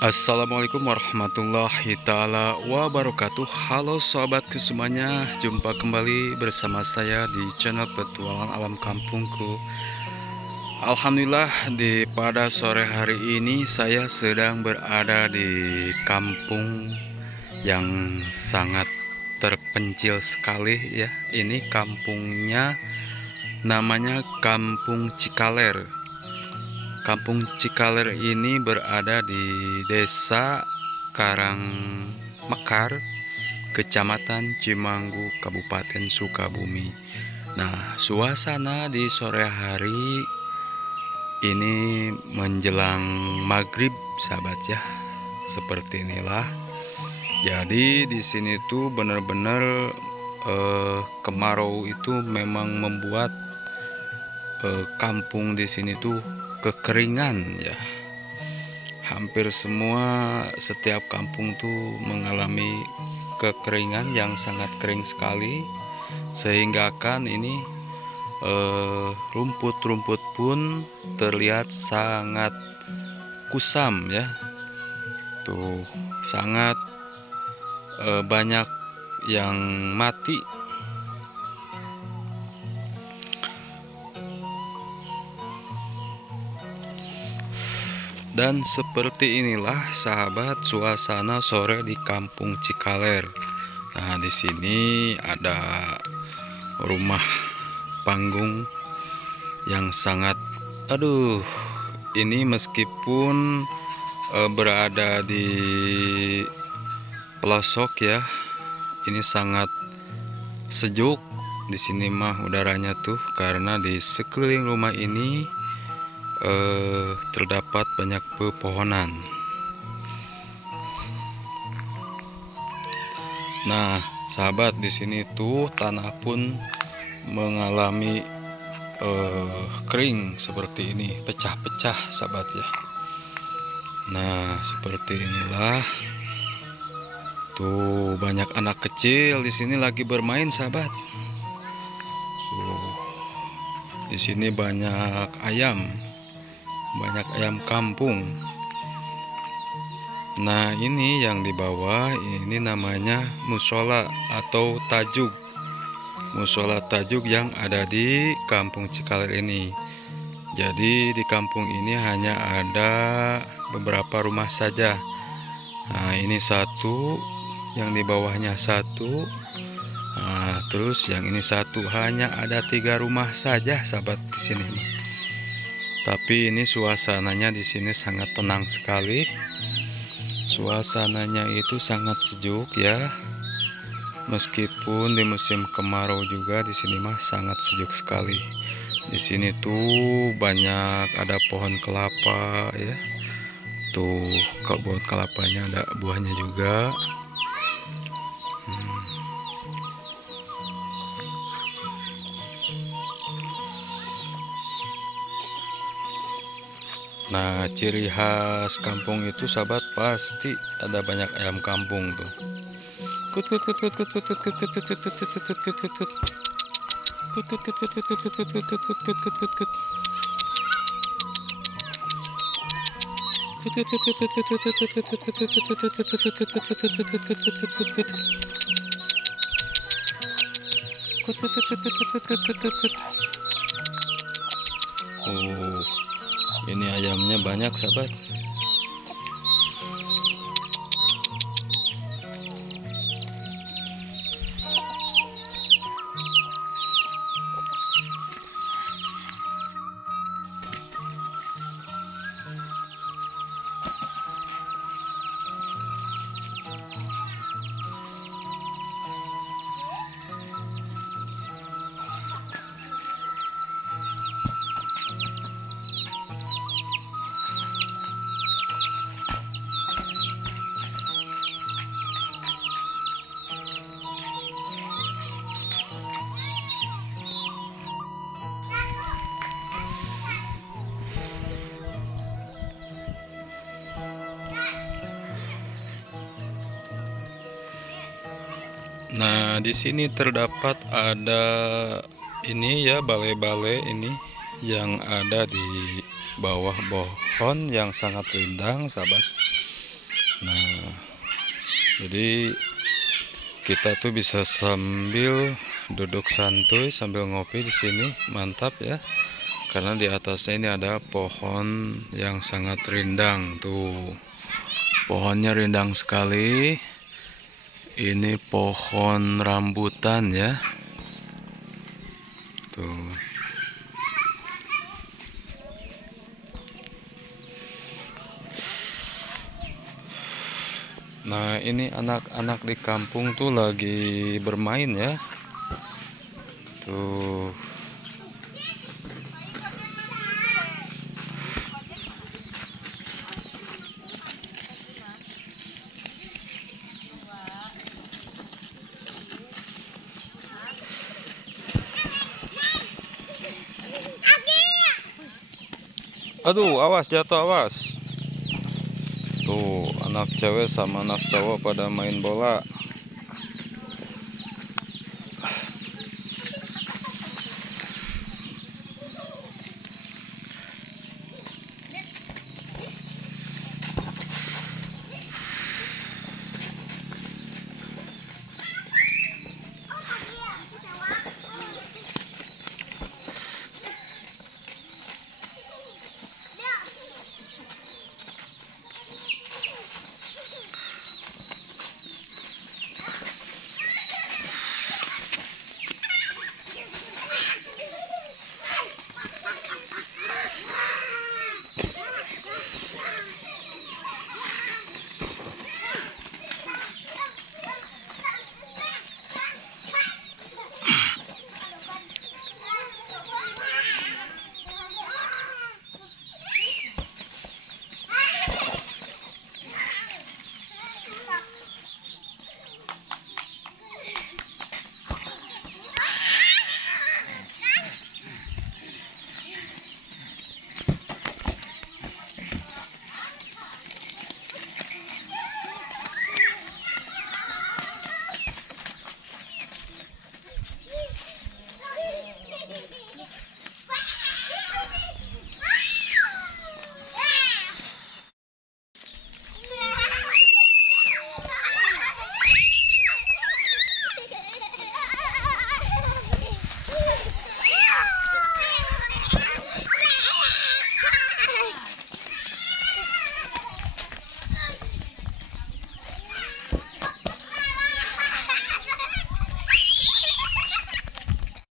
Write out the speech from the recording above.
Assalamualaikum warahmatullahi ta'ala wabarakatuh. Halo sahabatku semuanya, jumpa kembali bersama saya di channel Petualangan Alam Kampungku. Alhamdulillah, pada sore hari ini saya sedang berada di kampung yang sangat terpencil sekali ya. Ini kampungnya namanya Kampung Cikaler. Kampung Cikaler ini berada di Desa Karangmekar, Kecamatan Cimanggu, Kabupaten Sukabumi. Nah, suasana di sore hari ini menjelang maghrib, sahabat ya. Seperti inilah. Jadi di sini tuh benar-benar kemarau itu memang membuat kampung di sini tuh kekeringan ya. Hampir setiap kampung tuh mengalami kekeringan yang sangat kering sekali, sehingga kan ini rumput-rumput pun terlihat sangat kusam ya. Tuh sangat banyak yang mati. Dan seperti inilah sahabat suasana sore di Kampung Cikaler. Nah, di sini ada rumah panggung yang sangat ini meskipun berada di pelosok ya. Ini sangat sejuk di sini mah udaranya tuh, karena di sekeliling rumah ini terdapat banyak pepohonan. Nah, sahabat, di sini tuh tanah pun mengalami kering seperti ini, pecah-pecah sahabat ya. Nah, seperti inilah. Tuh banyak anak kecil di sini lagi bermain sahabat. Tuh, di sini banyak ayam kampung. Nah, ini yang di bawah ini namanya musola atau tajuk. Musola tajuk yang ada di Kampung Cikaler ini. Jadi di kampung ini hanya ada beberapa rumah saja. Nah, ini satu, yang di bawahnya satu. Nah, terus yang ini satu, hanya ada 3 rumah saja sahabat di sini. Tapi ini suasananya di sini sangat tenang sekali. Suasananya itu sangat sejuk ya. Meskipun di musim kemarau juga di sini mah sangat sejuk sekali. Di sini tuh banyak ada pohon kelapa ya. Tuh kebun kelapanya ada buahnya juga. Nah, ciri khas kampung itu sahabat pasti ada banyak ayam kampung tuh. Kut kut kut kut kut kut kut kut kut kut kut kut kut kut kut kut. Kut kut kut kut kut kut kut kut kut kut kut kut kut kut. Kut kut kut kut kut kut kut kut kut kut kut kut kut kut kut kut kut kut. Kut kut kut kut kut kut kut kut kut kut. Oh, ini ayamnya banyak sahabat. Nah, di sini terdapat ada ini ya, balai-balai ini yang ada di bawah pohon yang sangat rindang, sahabat. Nah, jadi kita tuh bisa sambil duduk santuy sambil ngopi di sini, mantap ya. Karena di atasnya ini ada pohon yang sangat rindang tuh. Pohonnya rindang sekali. Ini pohon rambutan ya. Tuh. Nah, ini anak-anak di kampung tuh lagi bermain ya. Tuh. Aduh, awas jatuh, awas. Tuh, anak cewek sama anak cowok pada main bola.